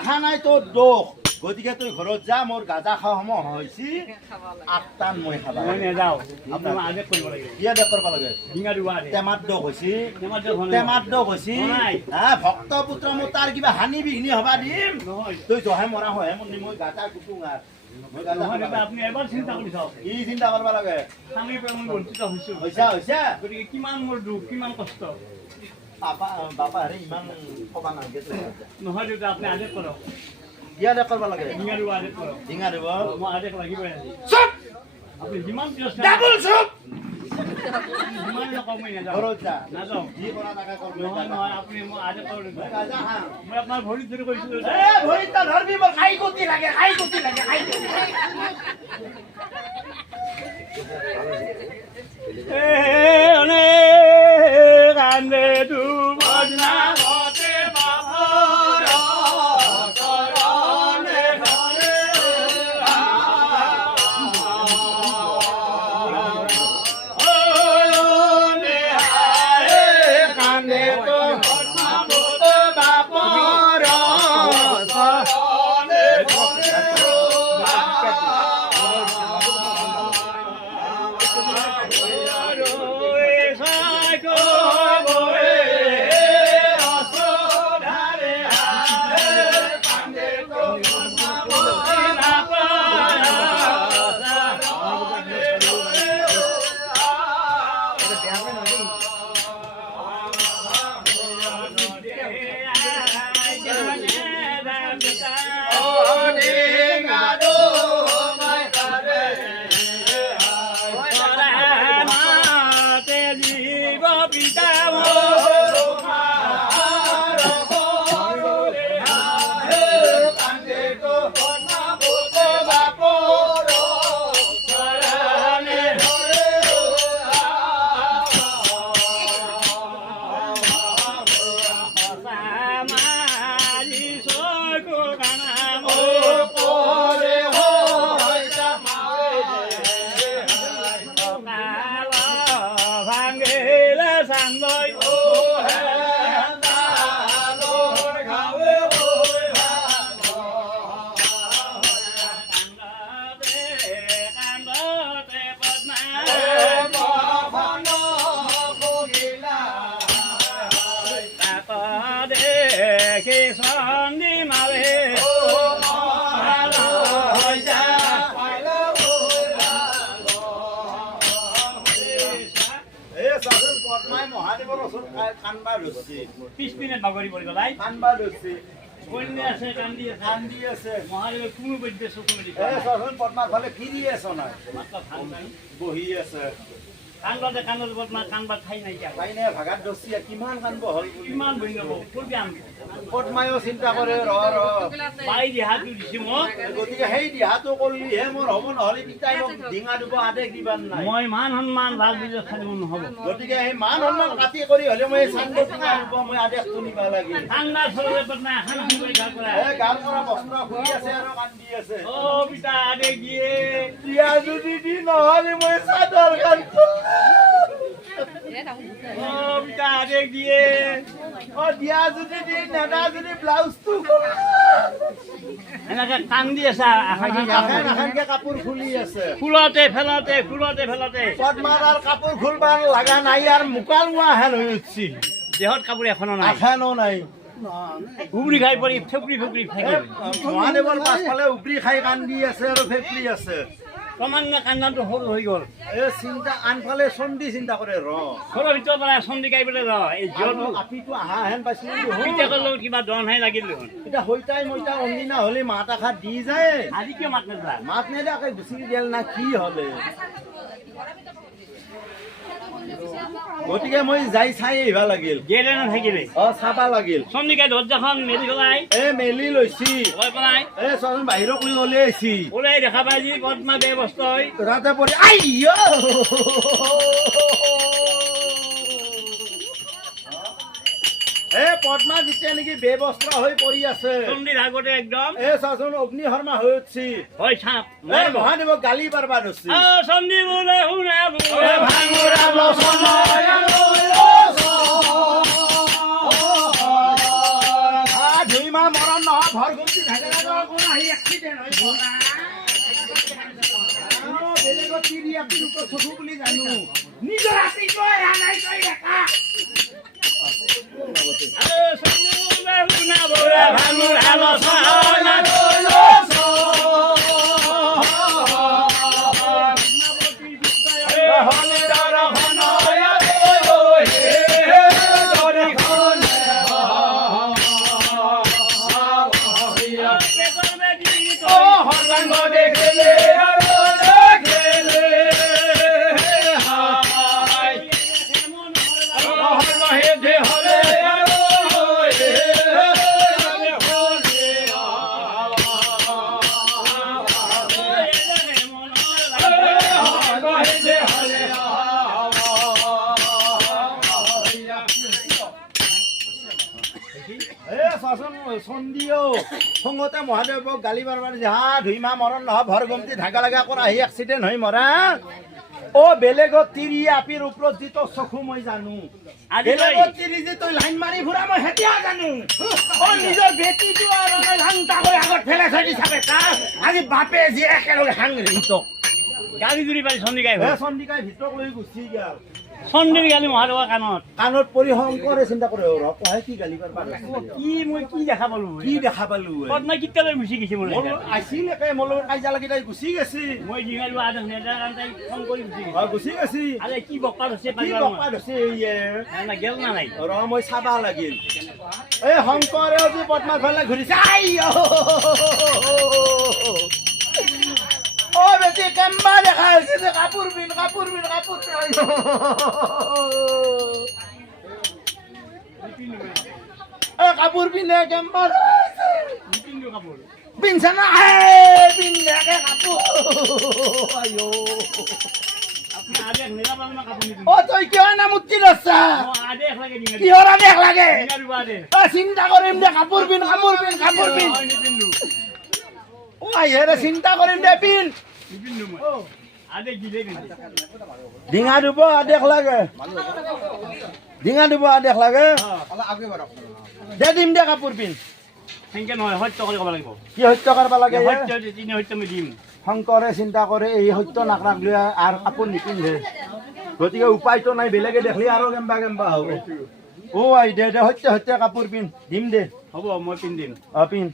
ৰাখা নাই তোৰ দোষ গতিকে তই ঘৰত যা মোৰ গাজা খোৱা সময় হৈছে 8টান মই খাবা মই নাযাওঁ আপুনি আদেশ কৰিব লাগিব কি আদেশ কৰিব লাগে ডিঙা দুৱা টেমাত দোষ হৈছে হা ভক্ত পুত্ৰ মোৰ তাৰ কিবা হানি বিঘিনি হবা দিম তই জহে মৰা হয় মই গাজা কুটু আপুনি এবাৰ চিন্তা কৰি চাওক কি চিন্তা কৰিব লাগে স্বামীৰ পৰা মই বঞ্চিত হৈছোঁ গতিকে কিমান মোৰ দুখ কিমান কষ্ট বাপা হেৰি ইমান কবা নালাগে নহয় দেউতা আপুনি আদেশ কৰক কি আদেশ কৰিব লাগে ডিঙা দুৱা আদেশ কৰক ডিঙা দিব মই আদেশ লাগিবই চুপ আপুনি যিমান ডাবল চুপ যিমান নকওঁ মই নাযাওঁ ঘৰত যা নাযাওঁ যি কৰা তাকে কৰ নহয় নহয় আপুনি মই আদেশ কৰোঁ গাজা খা মই আপোনাৰ ভৰিত ধৰি কৈছিলোঁ ভৰিত ধৰবি মোৰ খাই গতি লাগে খাই গতি লাগে কান্দে তু বদনা হতে বাবার চরণে ঘরে কান্দে তু বদনা হতে বাবার চরণে ঘরে পিছপিনে বাগৰি পৰি গ'ল কান্দবা ধৰছি কন্যা আছে কান্দি আছে মহাদেৱে কোনো বৈদ্য চকু মেলি পদ্মাৰ ফালে ফিৰি আছ নাই বহি আছে কান্দতে বদমা কান্দবা ঠাই নাইকিয়া তাইনে ভাগাত ধৰছি কিমান কান্দব হ'ল কিমান বহি নব পদ্মায়ো চিন্তা কৰে বাই দিহাটো দিছে মোক গতিকে সেই দিহাটো কৰিলিহে মোৰ হ'ব নহ'লে পিতাই মোক ডিঙা দিব আদেশ দিবাৰ নাই মই মান সন্মান ভাল বুজি খালি মোৰ নহ'ব গতিকে সেই মান সন্মান কাটি কৰি হ'লে মই চাংগত ডিঙা দিব মই আদেশ শুনিবা লাগে ঠাণ্ডা চললে পদ্মা এখন কৰি গাল কৰা গাল কৰা বস্ত্ৰ শুই আছে আৰু কান্দি আছে অ পিতা আদেশ দিয়ে দিয়া যদি দি নহ'লে মই চাদৰ গান পিতা আদেশ দিয়ে দিয়া যদি দি নেদা যদি ব্লাউজটো এনেকে কান্দি আছে আখানকে কাপোৰ খুলি আছে ফুলতে ফেলতে পদ্মাৰ কাপোৰ খুলবাৰ লগা নাই আৰু মোকালমোৱা হেন হৈ উঠছি দেহত কাপোৰ এখনো নাই এখনো নাই উবৰি খাই পৰি ফেপৰি খাই মহাদেৱৰ পাছফালে উবৰি খাই কান্দি আছে আৰু ফেপৰি আছে ক্ৰমান্বয়ে কান্দাটো সৰু হৈ গ'ল এই চিন্তা আনফালে চন্দি চিন্তা কৰে ঘৰৰ ভিতৰৰ পৰা চন্দি গাইবলৈ এই জীয়টো আপিটো আহা হেন পাইছিলো পিতেকৰ লগত কিবা দৰনহাই লাগিল দেখোন এতিয়া হৈতাই মইতা অন্দিনা হ'লে মাত এষাৰ দি যায় আজি কিয় মাত নেযায় মাত নেদাকে গুচি দিল না কি হ'লে গতিকে মই যাই চাই আহিবা লাগিল গেলে নাথাকিলে চাবা লাগিল চন্দিকাই দৰ্জাখন মেলি পেলাই মেলি লৈছি লৈ পেলাই চোন বাহিৰক ওলাই আহিছি ওলাই দেখা পাই যি পদ্মা ব্যৱস্থা হয় ৰাতে পৰি পদ্মা যেতিয়া নেকি বেবস্ত্ৰ হৈ পৰি আছে চন্দিৰ আগতে একদম চাচোন অগ্নি শৰ্মা হৈ উঠছি হয় চাপ মহাদেৱক গালি পাৰবা ধৰছি চন্দি বোলে শুনে ধুই মাহ মৰণ নহয় ভৰ গুমটি থাকে কোন আহি এক্সিডেণ্ট হৈ বেলেগত তিৰি আপি চকু বুলি জানো নিজৰ আপি তই ৰানাই তই দেখা চন্দিও খঙতে মহাদেৱক গালি বাৰবাৰ হা ধুই মাহ মৰণ নহয় ভৰ গমতি ঢাকা লাগা কৰা আহি এক্সিডেণ্ট হৈ মৰা অ বেলেগত তিৰি আপিৰ ওপৰত যি তোৰ চকু মই জানো বেলেগত তিৰি যে তই লাইন মাৰি ফুৰা মই হেতিয়া জানো অ নিজৰ বেটিটো আৰু হাংটা কৰি আগত ফেলে থৈ দি থাকে তাৰ আজি বাপে যি একেলগে হাংৰি তোক গাড়ী জুৰি পাৰি চন্দিকাই চন্দিকাই ভিতৰক লৈ গুচি গেল চন্দিৰ গালি মহাদেৱৰ কাণত কাণত পৰি শংকৰে চিন্তা কৰে কহে কি গালি পাৰ কি মই কি দেখা পালো কি দেখা পালো পদ্মাই কেতিয়ালৈ গুচি গৈছে মোৰ আছিল একে মোৰ লগত কাজিয়া লাগি তাই গুচি গেছি মই যিহেতু আদা তাই ফোন কৰি গুচি গুচি গেছি আৰে কি বক্কা হৈছে কি বক্কা ধৰছে গেল না নাই ৰ মই চাবা লাগিল এই শংকৰেও যে পদ্মাৰ ফালে ঘূৰিছে ও বেটি কেম্বা দেখা হৈছে যে কাপোৰ পিন কাপোৰ পিনে কেম্বা পিন্ধছে না পিন্ধে কাপোৰ অ তই কিয় না মুক্তি ৰছা কিহৰ আদেশ লাগে চিন্তা কৰিম দে কাপোৰ পিন ও আহেৰে চিন্তা কৰিম দে পিন ডিঙা দিব আদেশ লাগে দে দিম দে কাপোৰ পিন সেনেকে নহয় সত্য কৰি ক'ব লাগিব কি সত্য কৰিব লাগে সত্য তিনি সত্য মই দিম শংকৰে চিন্তা কৰে এই সত্য নাকৰাক লৈ আৰু কাপোৰ নিপিন্ধে গতিকে উপায়তো নাই বেলেগে দেখলি আৰু কেম্বা হ'ব অ আই দে সত্য কাপোৰ পিন দিম দে হ'ব মই পিন্ধিম পিন